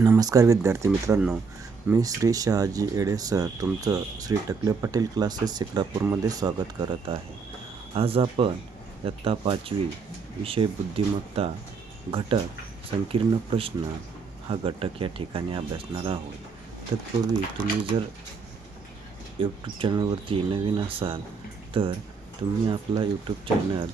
नमस्कार विद्यार्थी मित्रांनो मी श्री शहाजी येडे सर. तुमचं श्री टकले पाटील क्लासेस शिक्रापूरमध्ये स्वागत करत आहे. आज आपण इयत्ता पाचवी विषय बुद्धिमत्ता घटक संकीर्ण प्रश्न हा घटक या ठिकाणी अभ्यासणार आहोत. तत्पूर्वी तुम्ही जर यूट्यूब चॅनलवरती नवीन असाल तर तुम्ही आपला YouTube channel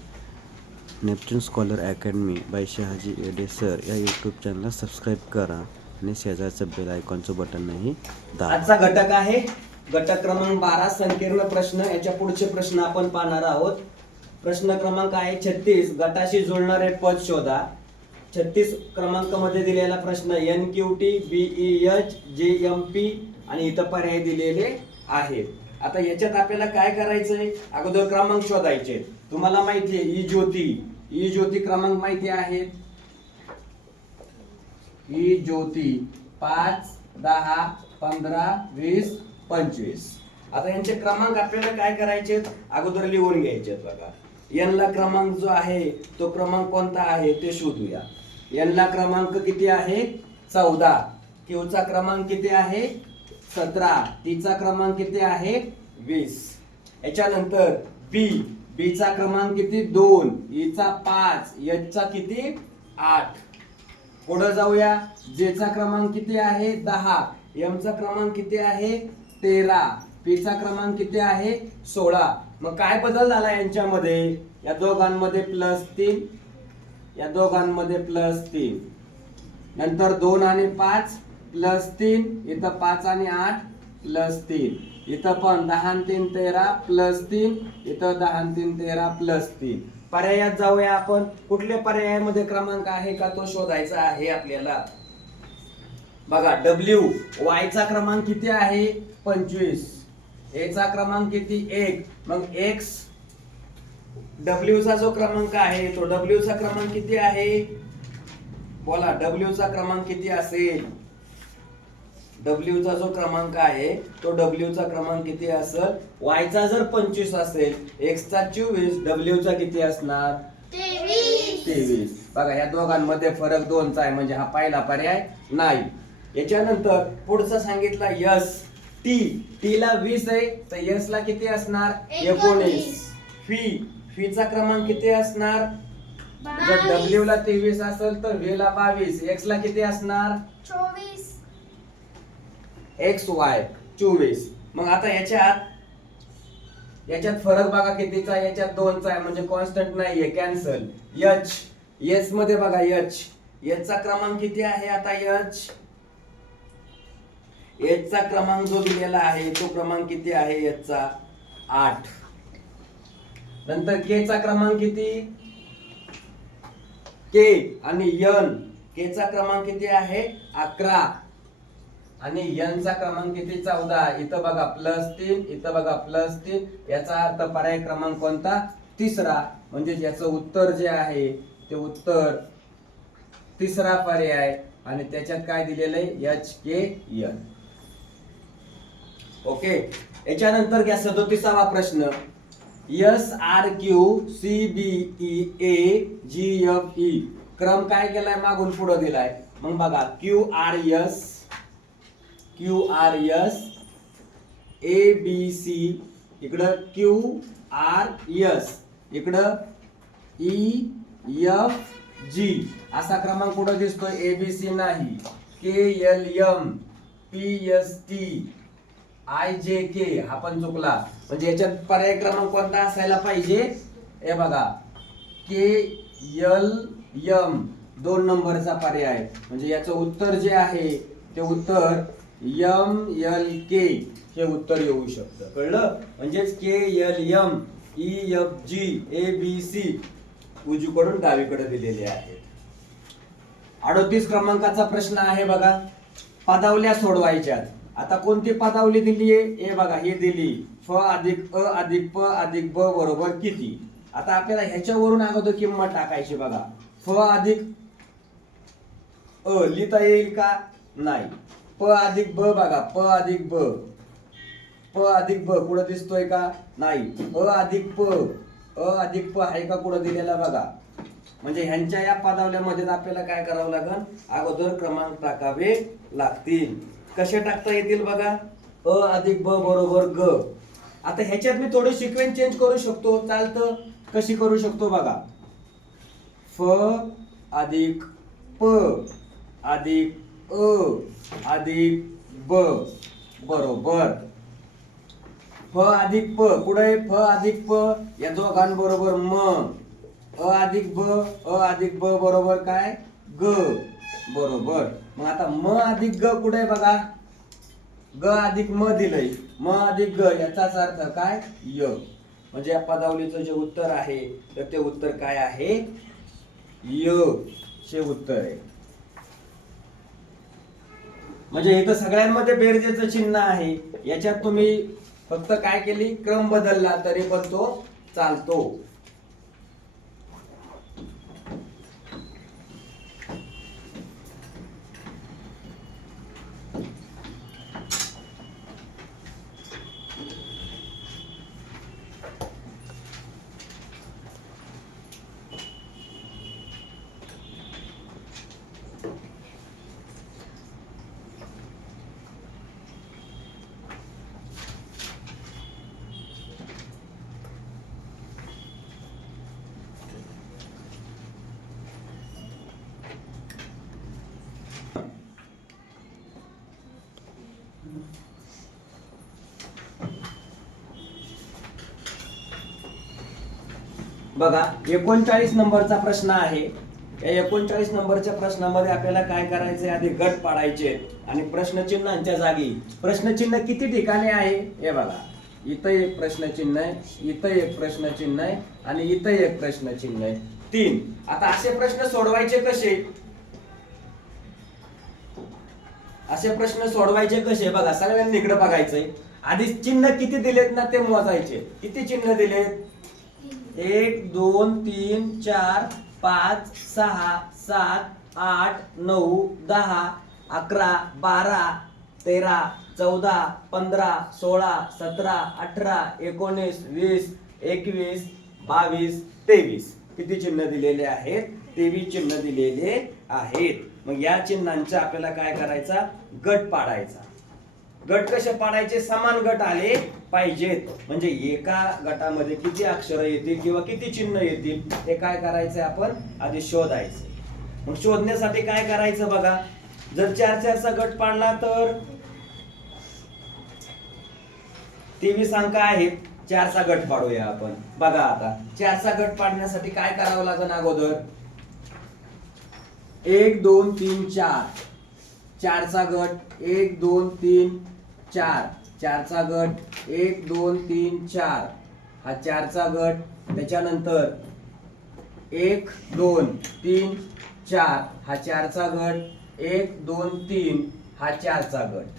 Neptune scholar academy by Shahaji Yede sir या यूट्यूब चॅनलला सबस्क्राईब करा. आणि शेजारचं बेल आयकॉनचं बटनही दाबा आजचा घटक आहे. घटक क्रमांक बारा संकीर्ण प्रश्न. याच्या पुढचे प्रश्न आपण पाहणार आहोत. प्रश्न क्रमांक आहे छत्तीस. गटाशी जुळणारे पद शोधा. छत्तीस क्रमांकमध्ये दिलेला प्रश्न N Q T B E H J M P आणि इतर पर्याय दिलेले आहेत. आता याच्यात आपल्याला काय करायचंय? अगोदर क्रमांक शोधायचे तुम्हाला माहिती आहे ई ज्योती. ई ज्योती क्रमांक माहिती आहेत ही ज्योती पाच दहा पंधरा वीस पंचवीस. आता यांचे क्रमांक आपल्याला काय करायचे अगोदर लिहून घ्यायचे बघा. यांना क्रमांक जो आहे तो क्रमांक कोणता आहे ते शोधूया. यांना क्रमांक किती आहे? चौदा. Q क्रमांक किती आहे? सतरा. तिचा क्रमांक किती आहे? वीस. याच्यानंतर बी बीचा क्रमांक किती? दोन. E ईचा पाच. यचा किती? आठ. पुढे जाऊया. जेचा क्रमांक किती आहे? दहा. एमचा क्रमांक किती आहे? तेरा. पीचा क्रमांक किती आहे? सोळा. मग काय बदल झाला यांच्यामध्ये? या दोघांमध्ये प्लस तीन. या दोघांमध्ये प्लस तीन. नंतर दोन आणि पाच प्लस तीन. इथं पाच आणि आठ प्लस तीन. इथं पण दहा तीन तेरा प्लस तीन. इथं दहा तीन तेरा प्लस तीन. पर्यायात जाऊया आपण. कुठल्या पर्यायामध्ये क्रमांक आहे का तो शोधायचा आहे आपल्याला? बघा डब्ल्यू वायचा क्रमांक किती आहे? पंचवीस. ए चा क्रमांक किती? एक. मग एक्स डब्ल्यूचा जो क्रमांक आहे तो डब्ल्यूचा क्रमांक किती आहे? बोला डब्ल्यूचा क्रमांक किती असेल? डब्ल्यू चा जो क्रमांक आहे तो डब्ल्यू चा क्रमांक किती असेल? वाय चा जर पंचवीस असेल एक्स चा चोवीस डब्ल्यू चा किती असणार? तेवीस. बघा या दोघांमध्ये फरक दोनचा आहे म्हणजे हा पहिला पर्याय नाही. याच्यानंतर पुढचा सांगितला यस टी. टी ला वीस आहे तर यस ला किती असणार? एकोणीस. फी फी. चा क्रमांक किती असणार? जर डब्ल्यू ला तेवीस असेल तर व्ही ला बावीस. एक्स ला किती असणार? चोवीस. एक्स वाय चोवीस. मग आता याच्यात याच्यात फरक बघा कितीचा याच्यात दोनचा आहे म्हणजे कॉन्स्टंट नाहीये कॅन्सल यच एच मध्ये बघा यच एच चा क्रमांक किती आहे आता यच एच चा क्रमांक जो दिलेला आहे तो क्रमांक किती आहे एच चा? आठ. नंतर के चा क्रमांक किती? के आणि यन के चा क्रमांक किती आहे? अकरा. आणि यांचा चा क्रमांक किती? चौदा. इथं बघा प्लस तीन इथं बघा प्लस तीन. याचा अर्थ पर्याय क्रमांक कोणता? तिसरा. म्हणजे याचं उत्तर जे आहे ते उत्तर तिसरा पर्याय. आणि त्याच्यात काय दिलेलं आहे? एच के एन ओके याच्यानंतर घ्या सदोतीसावा प्रश्न. S R Q C B E A G F E क्रम काय केलाय? मागून पुढे दिलाय. मग बघा Q R S Q R S A B C इकडं क्यू आर एस इकडं ई एफ जी असा क्रमांक कुठं दिसतोय? ए बी सी नाही. K L M P S T I J K हा पण चुकला. म्हणजे याच्यात पर्याय क्रमांक कोणता असायला पाहिजे? हे बघा. के एल एम दोन नंबरचा पर्याय. म्हणजे याचं उत्तर जे आहे ते उत्तर यम एल के हे उत्तर येऊ शकतं. कळलं? म्हणजेच K L M E F G A B C उजवीकडून डावीकडे दिलेले आहेत. अडोतीस क्रमांकाचा प्रश्न आहे बघा. पदावल्या सोडवायच्यात. आता कोणती पदावली दिली आहे? हे बघा हे दिली. फ अधिक अ अधिक प अधिक ब बरोबर किती? आता आपल्याला ह्याच्यावरून अगोदर किंमत टाकायची बघा. फ अधिक अ लिहिता येईल का? नाही. प अधिक ब बघा प अधिक ब. प अधिक ब कुठं दिसतोय का? नाही. अ अधिक प. अ अधिक प आहे का कुठं दिलेला बघा. म्हणजे ह्यांच्या या पदावल्यामध्ये आपल्याला काय करावं लागेल अगोदर क्रमांक टाकावे लागतील. कसे टाकता येतील बघा? अ अधिक ब बरोबर ग. आता ह्याच्यात मी थोडं सिक्वेन्स चेंज करू शकतो. चालतं? कशी करू शकतो बघा? फ अधिक प अधिक अ. अधिक ब बरोबर. फ अधिक प कुठे फ अधिक प? या दोघांबरोबर म. अ अधिक ब अ अधिक ब बरोबर काय? ग बरोबर. मग आता म अधिक ग कुठे बघा? ग अधिक म दिलंय. म अधिक ग याचाच अर्थ काय? य. म्हणजे या पदावलीचं जे उत्तर आहे तर ते उत्तर काय आहे? य चे उत्तर आहे. म्हणजे इथं सगळ्यांमध्ये बेरजेचं चिन्ह आहे. याच्यात तुम्ही फक्त काय केली? क्रम बदलला तरी पण तो चालतो. बघा एकोणचाळीस नंबरचा प्रश्न आहे. या एकोणचाळीस नंबरच्या प्रश्नामध्ये आपल्याला काय करायचे आधी गट पाडायचे आणि प्रश्नचिन्हांच्या जागी. प्रश्नचिन्ह किती ठिकाणी आहे? हे बघा. इथं एक प्रश्नचिन्ह आहे इथं एक प्रश्नचिन्ह आहे आणि इथं एक प्रश्नचिन्ह आहे. तीन. आता असे प्रश्न सोडवायचे कसे? असे प्रश्न सोडवायचे कसे? बघा सगळ्यांनी इकडे बघायचंय. आधी चिन्ह किती दिलेत ना ते मोजायचे. किती चिन्ह दिलेत? एक दोन तीन चार पाच सहा सात आठ नऊ दहा अकरा बारा तेरा चौदा पंधरा सोळा सतरा अठरा एकोणीस वीस एकवीस बावीस तेवीस. किती चिन्ह दिलेले आहेत? तेवीस चिन्ह दिलेले आहेत. मग या चिन्हांचा आपल्याला काय करायचा? गट पाडायचा. गट कसे पाडायचे? समान गट आले पाहिजेत. म्हणजे एका गटामध्ये किती अक्षर येतील किंवा किती चिन्ह येतील ते काय करायचं आपण? आधी शोधायचे. मग शोधण्यासाठी काय करायचं बघा. जर चार चारचा गट पाडला तर तेवीस अंक आहेत. चारचा गट पाडूया आपण. बघा आता चारचा गट पाडण्यासाठी काय करावं लागेल अगोदर? एक दोन तीन चार. चारचा गट एक दोन तीन चार. चारचा गट एक दोन तीन चार. हा चारचा गट त्याच्यानंतर एक दोन तीन चार. हा चारचा गट एक दोन तीन. हा चारचा गट.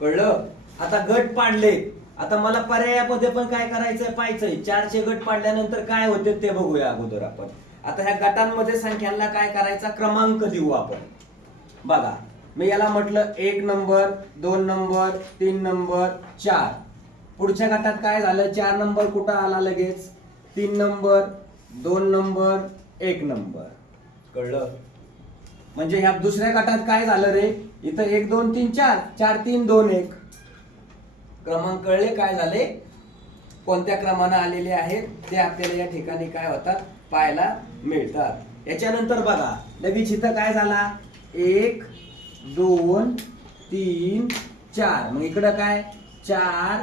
कळलं? आता गट पाडले. आता मला पर्यायामध्ये पण काय करायचंय पाहायचंय. चारशे गट पाडल्यानंतर काय होते ते बघूया अगोदर आपण. आता ह्या गटांमध्ये संख्यांना काय करायचा? क्रमांक देऊ आपण. बघा मी याला म्हटलं एक नंबर दोन नंबर तीन नंबर चार. पुढच्या गटात काय झालं? चार नंबर कुठं आला लगेच? तीन नंबर दोन नंबर एक नंबर. कळलं? म्हणजे ह्या दुसऱ्या गटात काय झालं रे? इथं एक दोन तीन चार. चार तीन दोन एक. क्रमांक कळले? काय झाले? कोणत्या क्रमानं आलेले आहेत? ते आपल्याला या ठिकाणी काय होतात? पाहायला मिळतात. याच्यानंतर बघा लगेच इथं काय झाला? एक दोन तीन चार. मग इकडं काय? चार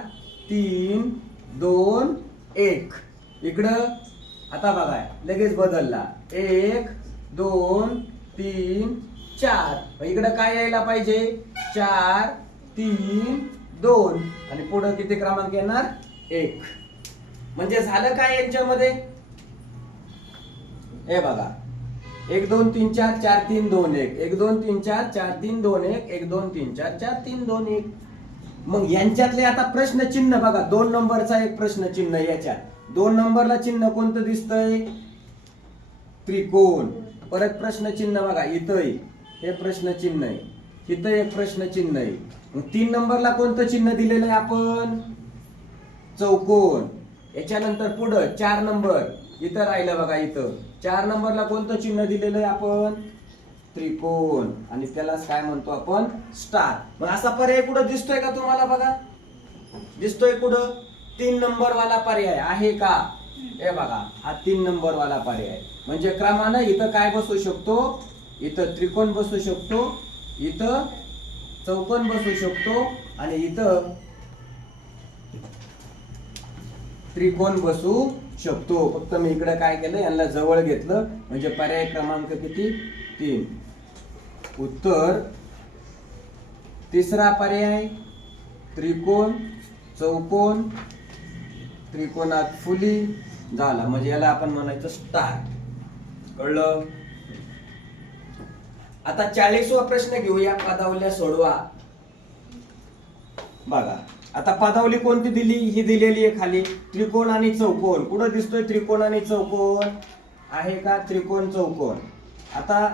तीन दोन एक. इकडं आता बघा लगेच बदलला. एक दोन तीन चार. मग इकडं काय यायला पाहिजे? चार तीन दोन. आणि पुढं किती क्रमांक येणार? एक. म्हणजे झालं काय यांच्यामध्ये? हे बघा. एक दोन तीन चार चार तीन दोन एक. एक दोन तीन चार चार तीन दोन एक. एक दोन तीन चार चार तीन दोन एक. मग यांच्यातले आता प्रश्न चिन्ह बघा. दोन नंबरचा एक प्रश्न चिन्ह याच्यात. दोन नंबरला चिन्ह कोणतं दिसतंय? त्रिकोण. परत प्रश्न चिन्ह बघा. इथंही. हे प्रश्न चिन्ह आहे. इथं एक प्रश्न चिन्ह आहे. मग तीन नंबरला कोणतं चिन्ह दिलेलं आहे आपण? चौकोन. याच्यानंतर पुढं चार नंबर. इथं राहिलं बघा इथं. चार नंबरला कोणतं चिन्ह दिलेलं आहे आपण? त्रिकोण. आणि त्यालाच काय म्हणतो आपण? स्टार. मग असा पर्याय कुठं दिसतोय का तुम्हाला बघा? दिसतोय कुठं? तीन नंबर वाला पर्याय आहे का? हे बघा हा तीन नंबर वाला पर्याय. म्हणजे क्रमानं इथं काय बसू शकतो? इथं त्रिकोण बसू शकतो इथं चौकोन बसू शकतो आणि इथं त्रिकोण बसू शकतो. फक्त मी इकडे काय केलं यांना जवळ घेतलं. म्हणजे पर्याय क्रमांक किती? तीन. उत्तर. तिसरा पर्याय त्रिकोण चौकोन त्रिकोणात फुली झाला. म्हणजे याला आपण म्हणायचं स्टार. कळलं? आता चाळीसवा प्रश्न घेऊया. पदावल्या सोडवा. बघा. आता पदावली कोणती दिली? ही दिलेली आहे खाली. त्रिकोण आणि चौकोन कुठं दिसतोय त्रिकोण आणि चौकोन आहे का त्रिकोण चौकोन आता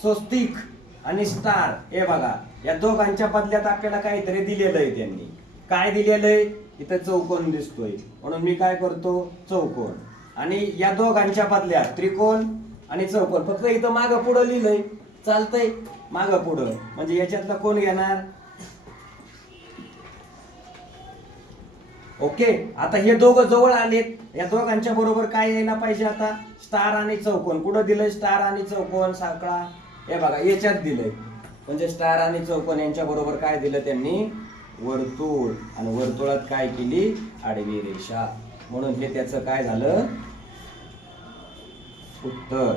स्वस्तिक आणि स्टार हे बघा. या दोघांच्या बदल्यात आपल्याला काहीतरी दिलेलं आहे त्यांनी. काय दिलेलं आहे? इथं चौकोन दिसतोय. म्हणून मी काय करतो? चौकोन आणि या दोघांच्या बदल्यात त्रिकोण आणि चौकोन फक्त इथं मागं पुढं लिहिलंय. चालतंय मागं पुढं. म्हणजे याच्यातला कोण घेणार? ओके? आता हे दोघं जवळ आलेत. या दोघांच्या बरोबर काय यायला पाहिजे आता? स्टार आणि चौकोन. कुठं दिलंय स्टार आणि चौकोन साखळा हे बघा याच्यात दिलंय. म्हणजे स्टार आणि चौकोन यांच्या बरोबर काय दिलं त्यांनी? वर्तुळ. आणि वर्तुळात काय केली? आडवी रेषा. म्हणून हे त्याचं काय झालं? उत्तर.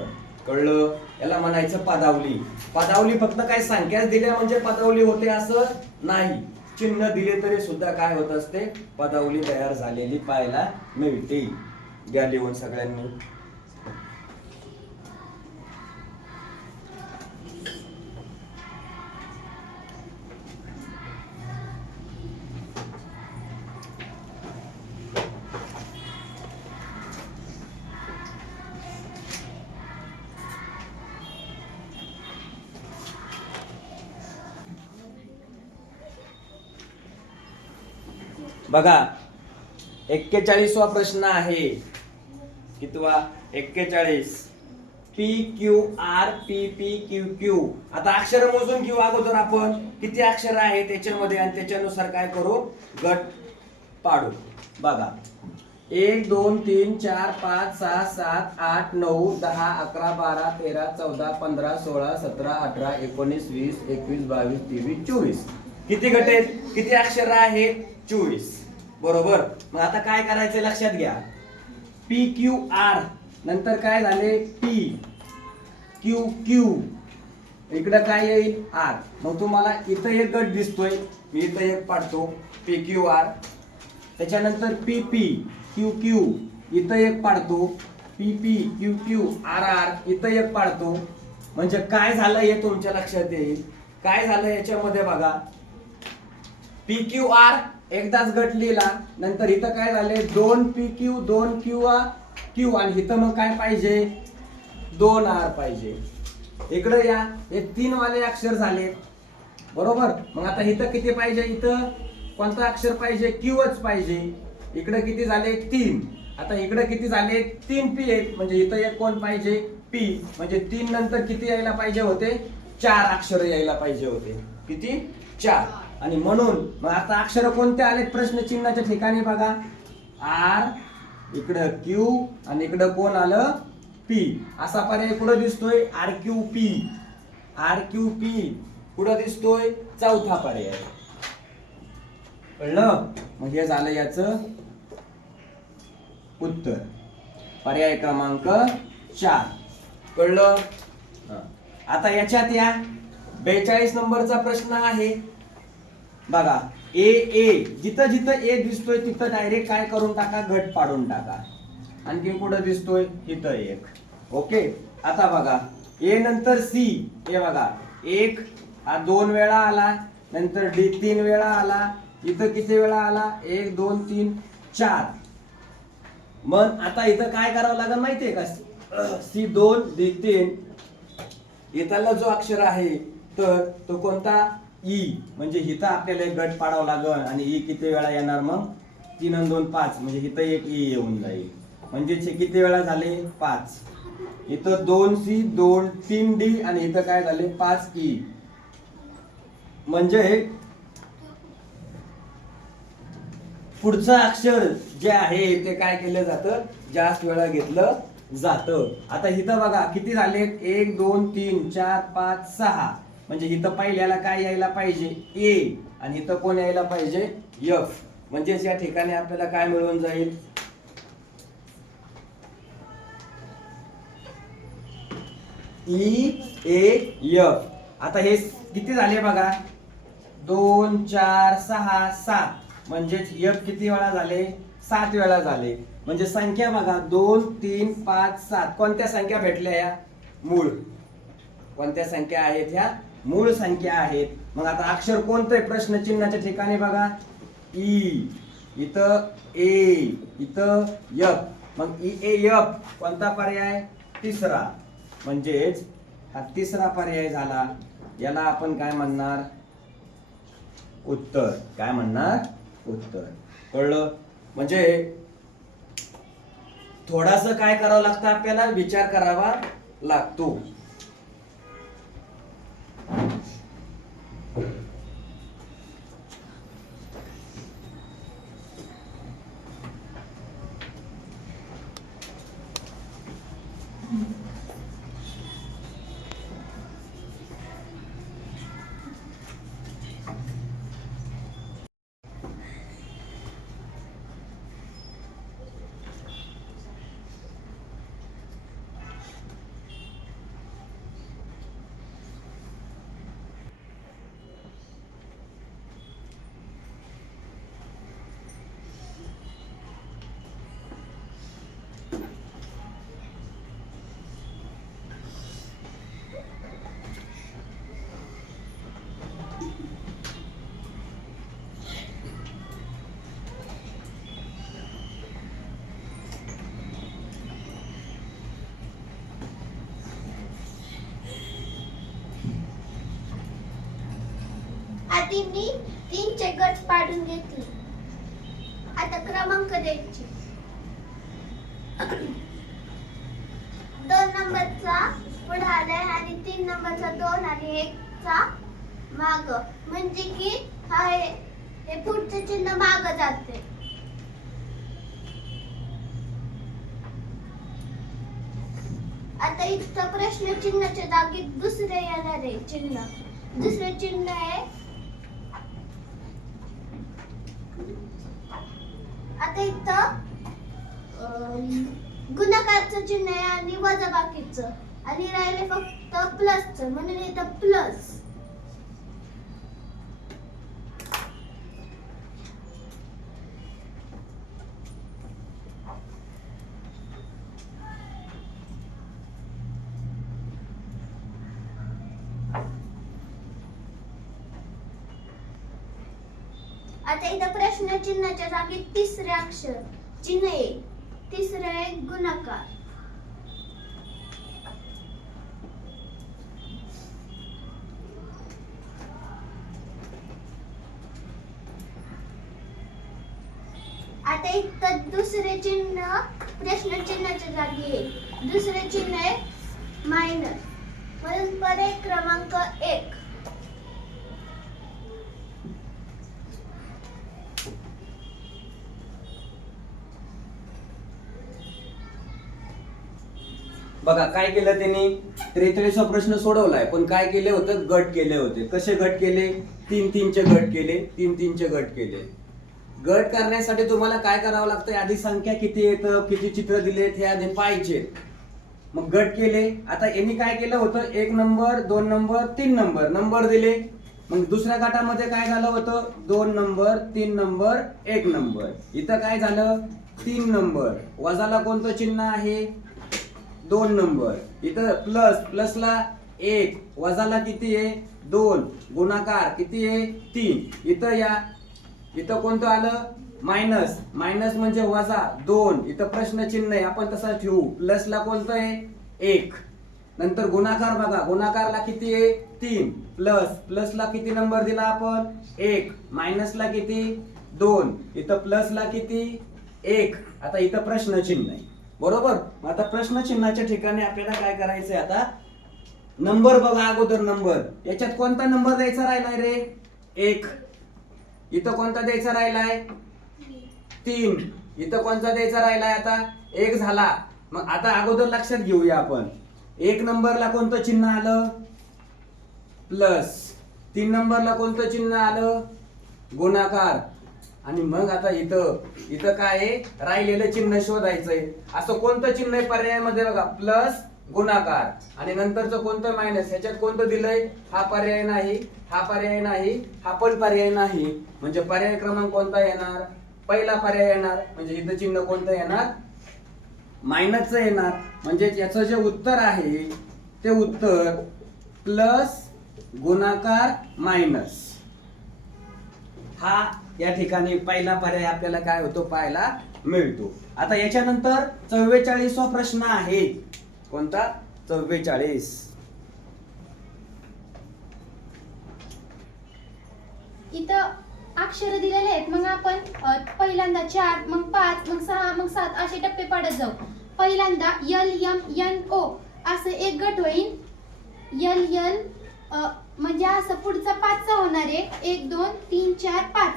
कळलं? याला म्हणायचं पदावली. पदावली फक्त काय संख्याच दिल्या म्हणजे पदावली होते असं नाही. चिन्ह दिले तरी सुद्धा काय होत असते? पदावली तयार झालेली पाहायला मिळते द्या लिहून सगळ्यांनी. बघा एक्केचाळीसवा प्रश्न आहे. कितवा? एक्केचाळीस. P Q R P P Q Q आता अक्षर मोजून घेऊ अगोदर आपण. किती अक्षर आहे त्याच्यामध्ये आणि त्याच्यानुसार काय करू? गट पाडू. बघा. एक दोन तीन चार पाच सहा सात आठ नऊ दहा अकरा बारा तेरा चौदा पंधरा सोळा सतरा अठरा एकोणीस वीस एकवीस बावीस तेवीस चोवीस. किती गट आहेत? किती अक्षर आहेत? चोवीस. बरोबर. मग आता काय करायचं लक्षात घ्या. पी क्यू आर नंतर काय झाले? पी क्यू क्यू इकडं काय येईल? आर मग तुम्हाला इथं एक गट दिसतोय. मी इथं एक पाडतो. पी क्यू आर त्याच्यानंतर पी पी क्यू क्यू इथं एक पाडतो. P P Q Q R R इथं एक पाडतो. म्हणजे काय झालं हे तुमच्या लक्षात येईल? काय झालं याच्यामध्ये बघा? पी क्यू आर एकदाच गट लिहिला नंतर इथं काय झाले दोन पी क्यू दोन क्यू आर क्यू आणि इथं मग काय पाहिजे? दोन आर पाहिजे. इकडं या. हे तीन वाले अक्षर झाले बरोबर? मग आता इथं किती पाहिजे इथं? कोणतं अक्षर पाहिजे? क्यूच पाहिजे. इकडे किती झाले? तीन. आता इकडे किती झाले? तीन पी एक म्हणजे इथं एक कोण पाहिजे? पी म्हणजे तीन नंतर किती यायला पाहिजे होते? चार अक्षर यायला पाहिजे होते. किती? चार. आणि म्हणून मग आता अक्षर कोणते आले प्रश्नचिन्हाच्या ठिकाणी बघा. आर इकडं क्यू आणि इकडं कोण आलं? पी असा पर्याय कुठं दिसतोय? R Q P R Q P कुठं दिसतोय? चौथा पर्याय. कळलं? मग हे झालं याच उत्तर. पर्याय क्रमांक चार. कळलं? आता याच्यात या. बेचाळीस नंबरचा प्रश्न आहे. बघा ए ए जिथं जिथं ए दिसतोय तिथं डायरेक्ट काय करून टाका? घट पाडून टाका. आणखी कुठं दिसतोय? इथं एक. ओके? आता बघा ए नंतर सी. हे बघा एक हा दोन वेळा आला नंतर डी तीन वेळा आला इथं किती वेळा आला? एक दोन तीन चार. मग आता इथं काय करावं लागेल माहितीये का? सी दोन डी तीन. इथला जो अक्षर आहे तर तो कोणता? ई म्हणजे हिथं आपल्याला एक गट पाडावं लागल आणि ई किती वेळा येणार मग? तीन आणि दोन पाच म्हणजे इथं एक ई येऊन जाईल. म्हणजे किती वेळा झाले? पाच. इथं दोन सी दोन तीन डी आणि इथं काय झाले? पाच ई. म्हणजे पुढचं अक्षर जे आहे ते काय केलं जातं? जास्त वेळा घेतलं जातं. आता इथं बघा किती झाले? एक दोन तीन चार पाच सहा. म्हणजे इथं पहिल्याला काय यायला पाहिजे? ए आणि इथं कोण यायला पाहिजे? एफ म्हणजेच या ठिकाणी आपल्याला काय मिळून जाईल? ई ए एफ आता हे किती झाले बघा? दोन चार सहा सात. म्हणजेच एफ किती वेळा झाले? सात वेळा झाले. म्हणजे संख्या बघा. दोन तीन पाच सात. कोणत्या संख्या भेटल्या या? मूळ. कोणत्या संख्या आहेत ह्या? मूळ संख्या आहेत. मग आता अक्षर कोणतं आहे? प्रश्नचिन्हाच्या ठिकाणी बघा. ई इथं ए इथं यफ मग ई ए यफ कोणता पर्याय? तिसरा. म्हणजेच हा तिसरा पर्याय झाला. याला आपण काय म्हणणार? उत्तर. काय म्हणणार? उत्तर. कळलं? म्हणजे थोडासा काय करावं लागतं आपल्याला? विचार करावा लागतो. पाडून घेतली. आता क्रमांक द्यायची. दोन नंबरचा पुढे आलाय आणि तीन नंबरचा दोन आणि एकचा माग. म्हणजे की हा हे पुढचे चिन्ह माग जाते आता इथं प्रश्न चिन्हाच्या जागी दुसरे येणार आहे चिन्ह. दुसरे चिन्ह आहे आता इथं अं, गुणाकारचं चिन्ह आहे आणि वजाबाकीचं आणि राहिले फक्त प्लसचं म्हणून इथं प्लस आता इथं प्रश्न चिन्हाच्या जागी तिसरे अक्षर चिन्ह आहे तिसरे गुणाकार. आता तर दुसरे चिन्ह प्रश्न चिन्हाच्या जागी येईल. दुसरे चिन्ह आहे मायनस म्हणून पर्याय क्रमांक एक. बघा काय केलं त्यांनी? त्रेचाळीसवा प्रश्न सोडवलाय पण काय केले होतं? गट केले होते. कसे गट केले? तीन तीनचे गट केले तीन तीनचे गट केले. गट करण्यासाठी तुम्हाला काय करावं लागतं आधी संख्या किती येतं? किती चित्र दिलेत? हे आधी पाहिजे मग गट केले. आता यांनी काय केलं होतं? एक नंबर दोन नंबर तीन नंबर. नंबर दिले. मग दुसऱ्या गटामध्ये काय झालं होतं? दोन नंबर तीन नंबर एक नंबर. इथं काय झालं? तीन नंबर. वजाला कोणतं चिन्ह आहे? दोन नंबर. इथं प्लस प्लसला एक. वजाला किती आहे? दोन. गुणाकार किती आहे? तीन. इथं या इथं कोणतं आलं? मायनस. मायनस म्हणजे वजा दोन. इथं प्रश्न चिन्ह आहे. आपण तसा ठेवू. प्लसला कोणतं आहे? एक. नंतर गुणाकार बघा. गुणाकारला किती आहे? तीन. प्लस. प्लसला किती नंबर दिला आपण? एक. मायनसला किती? दोन. इथं प्लसला किती? एक. आता इथं प्रश्न चिन्ह आहे. बरोबर? मग आता प्रश्न चिन्हाच्या ठिकाणी आपल्याला काय करायचंय आता? नंबर बघा अगोदर नंबर. याच्यात कोणता नंबर द्यायचा राहिलाय रे? एक. इथं कोणता द्यायचा राहिलाय? तीन. इथं कोणता द्यायचा राहिलाय आता? एक झाला. मग आता अगोदर लक्षात घेऊया आपण. एक नंबरला कोणतं चिन्ह आलं? प्लस. तीन नंबरला कोणतं चिन्ह आलं? गुणाकार. आणि मग आता इथं इथं काय आहे? राहिलेलं चिन्ह शोधायचंय. असं कोणतं चिन्ह आहे पर्यायामध्ये बघा? प्लस गुणाकार. आणि नंतरचं कोणतं मायनस ह्याच्यात कोणतं दिलंय? हा पर्याय नाही हा पर्याय नाही हा पण पर्याय नाही. म्हणजे पर्याय क्रमांक कोणता येणार? पहिला पर्याय येणार म्हणजे इथं चिन्ह कोणतं येणार? मायनसचं येणार. म्हणजे याचं जे उत्तर आहे ते उत्तर प्लस गुणाकार मायनस हा या ठिकाणी पहिला पर्याय आपल्याला काय होतो? पाहायला मिळतो. आता याच्यानंतर चव्वेचाळीसवा प्रश्न आहे. कोणता? चव्वेचाळीस. इथं अक्षर दिलेले आहेत. मग आपण अ, पहिल्यांदा चार मग पाच मग सहा मग सात असे टप्पे पाडत जाऊ. पहिल्यांदा यल यम यन ओ असं एक गट होईल यल यल अ, म्हणजे असं पुढचा पाचचा होणार आहे. एक दोन तीन चार पाच.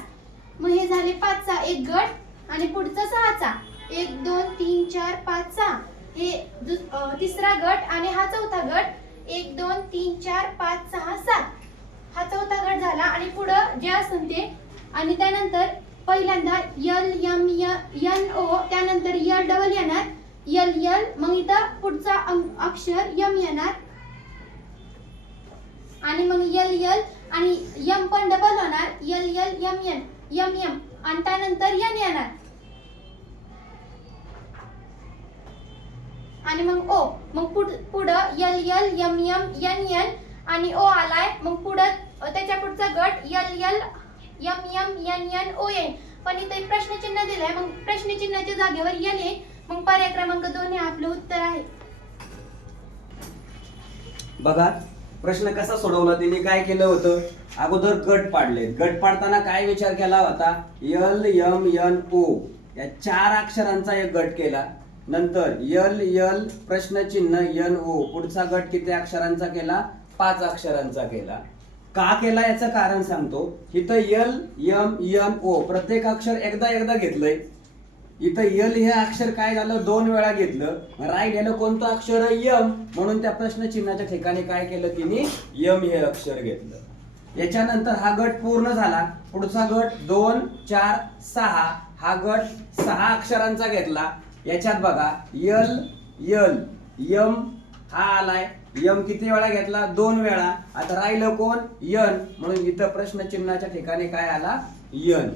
मग हे झाले पाचचा एक गट आणि पुढचा सहाचा. एक दोन तीन चार पाच सहा हे तिसरा गट आणि हा चौथा गट एक दोन तीन चार पाच सहा सात. हा चौथा गट झाला आणि पुढं जे असेल ते आणि त्यानंतर पहिल्यांदा यल यम यन ओ त्यानंतर यल डबल येणार. यल यल मग इथं पुढचा अक्षर यम येणार. आणि मग यल यल आणि यम पण डबल होणार. L L M N M M. आणि त्यानंतर यन येणार. आणि मग ओ मग पुढ पुढं L L M M N N आणि ओ आलाय मग पुढं त्याच्या पुढचा गट L L M M N N O येईल पण इथे प्रश्नचिन्ह दिलंय मग प्रश्नचिन्हाच्या जागेवर यल येईल मग पर्याय क्रमांक दोन हे आपलं उत्तर आहे. बघा प्रश्न कसा सोडवला तिने काय केलं होतं? अगोदर गट पाडले. गट पाडताना काय विचार केला होता? L M N O. या चार अक्षरांचा एक गट केला. नंतर यल यल प्रश्नचिन्ह यन ओ पुढचा गट किती अक्षरांचा केला? पाच अक्षरांचा केला. का केला याचं कारण सांगतो. इथं यल यम यन ओ प्रत्येक अक्षर एकदा एकदा घेतलंय. इथं यल हे अक्षर काय झालं? दोन वेळा घेतलं. राहिलेलं कोणतं अक्षर? यम. म्हणून त्या प्रश्नचिन्हाच्या ठिकाणी काय केलं तिने? यम हे अक्षर घेतलं. याच्यानंतर हा गट पूर्ण झाला. पुढचा गट दोन चार सहा. हा गट सहा अक्षरांचा घेतला. याच्यात बघा यल यल यम हा आलाय. यम किती वेळा घेतला? दोन वेळा. आता राहिलं कोण? यन म्हणून इथं प्रश्नचिन्हाच्या ठिकाणी काय आला? यन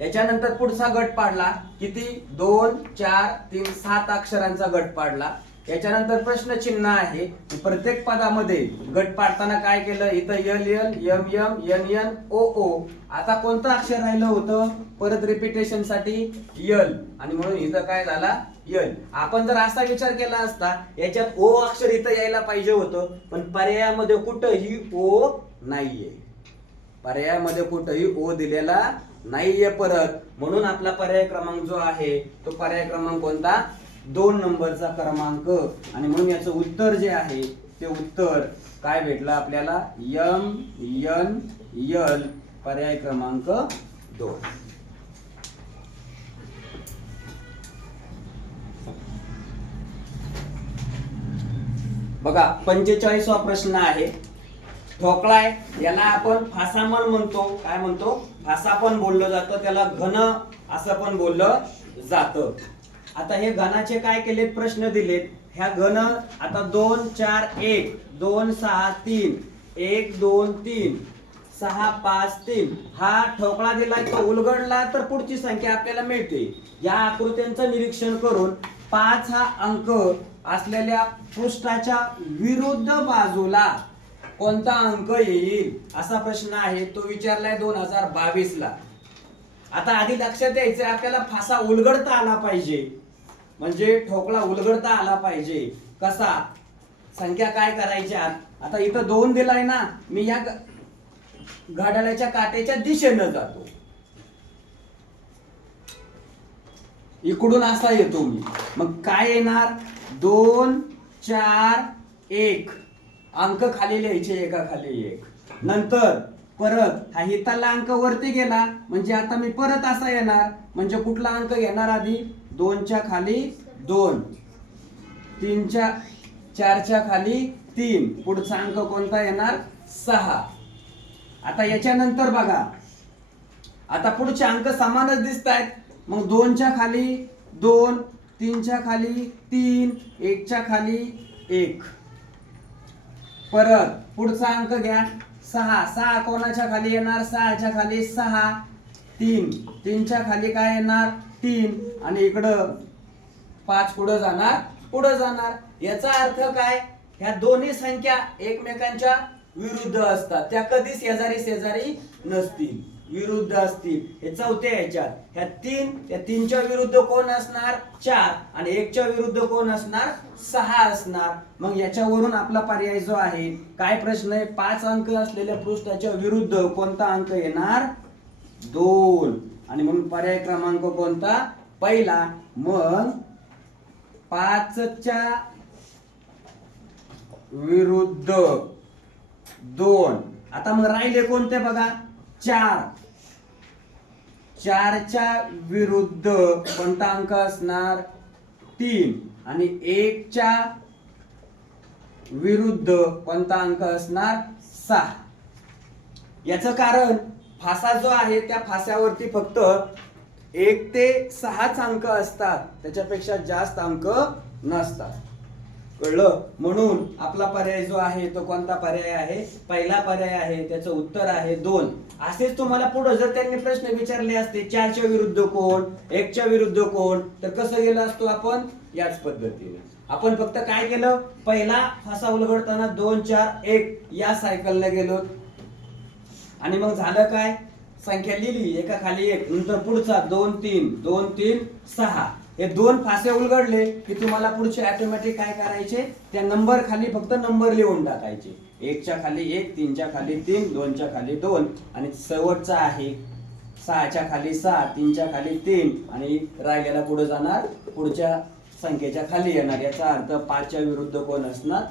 याच्यानंतर पुढचा गट पाडला. किती? दोन चार तीन सात अक्षरांचा गट पाडला. याच्यानंतर प्रश्नचिन्ह आहे प्रत्येक पदामध्ये गट पाडताना काय केलं? इथं L L M M N N O O आता कोणतं अक्षर राहिलं होतं? परत रिपिटेशनसाठी यल आणि म्हणून इथं काय झाला? यल आपण जर असा विचार केला असता याच्यात ओ अक्षर इथं यायला पाहिजे होतं पण पर्यायामध्ये कुठंही ओ नाहीये. पर्यायामध्ये कुठंही ओ दिलेला नाहीये परत. म्हणून आपला पर्याय क्रमांक जो आहे तो पर्याय क्रमांक कोणता? दोन नंबरचा क्रमांक आणि म्हणून याचं उत्तर जे आहे ते उत्तर काय भेटलं आपल्याला? यम यन यल पर्याय क्रमांक दोन. बघा पंचेचाळीसवा प्रश्न आहे. ठोकळाय याला आपण फासामन म्हणतो. काय म्हणतो? फासा पण बोललं जातं त्याला घन असं पण बोललं जातं. आता हे घनाचे काय केलेत प्रश्न दिलेत. ह्या घन आता दोन चार एक. दोन सहा तीन. एक दोन तीन. सहा पाच तीन. हा ठोकळा दिलाय तो उलगडला तर पुढची संख्या आपल्याला मिळते. या आकृत्यांचं निरीक्षण करून पाच हा अंक असलेल्या पृष्ठाच्या विरुद्ध बाजूला कोणता अंक येईल असा प्रश्न आहे. तो विचारलाय दोन हजार बावीस ला आता आधी लक्षात द्यायचं आपल्याला फासा उलगडता आला पाहिजे. म्हणजे ठोकळा उलगडता आला पाहिजे. कसा? संख्या काय करायच्या आता? इथं दोन दिलाय ना मी या घड्याळाच्या काट्याच्या दिशेनं जातो. इकडून असा येतो मी. मग काय येणार? दोन चार एक. अंक खाली लिहायचे एका खाली एक. नंतर परत हा हिताला अंक वरती गेला. म्हणजे आता मी परत असा येणार. म्हणजे कुठला अंक घेणार आधी? दोनच्या खाली दोन. तीनच्या चारच्या खाली तीन. पुढचा अंक कोणता येणार? सहा. आता याच्यानंतर बघा. आता पुढचे अंक समानच दिसत आहेत मग दोनच्या खाली दोन तीनच्या खाली तीन एकच्या खाली एक. परत पुढचा अंक घ्या. सहा. सहा कोणाच्या खाली येणार? सहाच्या खाली सहा. तीन. तीनच्या खाली काय येणार? तीन. आणि इकडं पाच पुढं जाणार पुढं जाणार. याचा अर्थ काय? ह्या दोन्ही संख्या एकमेकांच्या विरुद्ध असतात. त्या कधी शेजारी शेजारी नसतील. विरुद्ध असतील. हे चौथ्या ह्याच्यात. ह्या तीन त्या तीनच्या विरुद्ध कोण असणार? चार. आणि एकच्या विरुद्ध कोण असणार? सहा असणार. मग याच्यावरून आपला पर्याय जो आहे काय प्रश्न आहे? पाच अंक असलेल्या पृष्ठाच्या विरुद्ध कोणता अंक येणार? दोन. आणि म्हणून पर्याय क्रमांक कोणता? पहिला. मग पाचच्या विरुद्ध दोन. आता मग राहिले कोणते बघा? चार. चारच्या विरुद्ध कोणता अंक असणार? तीन. आणि एकच्या विरुद्ध कोणता अंक असणार? सहा. याचं कारण फासा जो आहे त्या फास्यावरती फक्त एक ते सहाच अंक असतात. त्याच्यापेक्षा जास्त अंक नसतात. कळलं? म्हणून आपला पर्याय जो आहे तो कोणता पर्याय आहे? पहिला पर्याय आहे त्याचं उत्तर आहे दोन. असेच तुम्हाला पुढे जर त्यांनी प्रश्न विचारले असते चारच्या विरुद्ध कोण एकच्या विरुद्ध कोण तर कसं गेलो असतो आपण? याच पद्धतीने. आपण फक्त काय केलं? पहिला फासा उलगडताना दोन चार एक या सायकलला गेलो. आणि मग झालं काय? संख्या लिहिली एका खाली एक नंतर पुढचा दोन तीन दोन तीन सहा. हे दोन फासे उलगडले की तुम्हाला पुढचे ऑटोमॅटिक काय करायचे? त्या नंबर खाली फक्त नंबर लिहून टाकायचे. एकच्या खाली एक तीनच्या खाली तीन दोनच्या खाली दोन आणि शेवटचा आहे. सहाच्या खाली सहा तीनच्या खाली तीन आणि राहिलेला पुढे जाणार पुढच्या संख्येच्या खाली येणार. याचा अर्थ पाचच्या विरुद्ध कोण असणार?